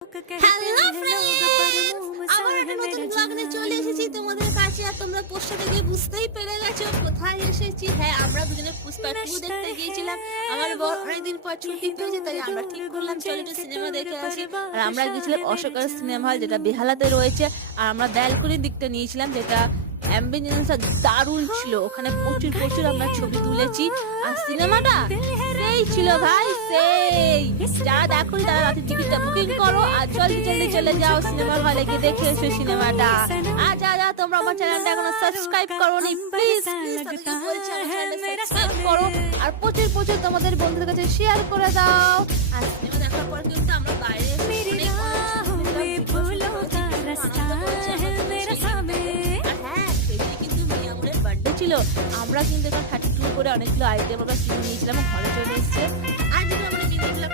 Hello friends, আবার একটা নতুন ব্লগ নিয়ে চলে এসেছি তোমাদের কাছে। আর তোমরা পোস্টার দেখে বুঝতেই পেরে গেছো কোথায় এসেছি। হ্যাঁ, আমরা দুজনে পুষ্পা 2 দেখতে গিয়েছিলাম। আমার অনেকদিন পর ছুটি পেয়েছে, তাই আমরা ঠিক করলাম চল একটু সিনেমা দেখে আসি। আর আমরা গিয়েছিলাম অশোকার সিনেমা হল, যেটা বেহালাতে রয়েছে। আর আমরা ব্যালকনির দিকটা নিয়েছিলাম, যেটা অ্যাম্বিয়েন্সটা দারুণ ছিল। ওখানে প্রচুর প্রচুর আমরা ছবি তুলেছি। আর সিনেমাটা সেই ছিল ভাই, সেই। যারা দেখোনি তারা রাতের টিকিটটা বুকিং করো আর জলদি জলদি চলে যাও সিনেমা হলে গিয়ে দেখে এসো সিনেমাটা। আর যা তোমরা আমার চ্যানেলটা এখনো সাবস্ক্রাইব করোনি, প্লিজ সাবস্ক্রাইব করো আর প্রচুর প্রচুর তোমাদের বন্ধুদের কাছে শেয়ার করে দাও। আর সিনেমা দেখার পর কিন্তু আমরা বাইরে ছিল। আমরা কিন্তু এখন 32 করে অনেকগুলো আইটেম আমরা কিনে নিয়েছিলাম, ঘরে চলে এসেছে। আর যদি আমাদের ভিডিওগুলো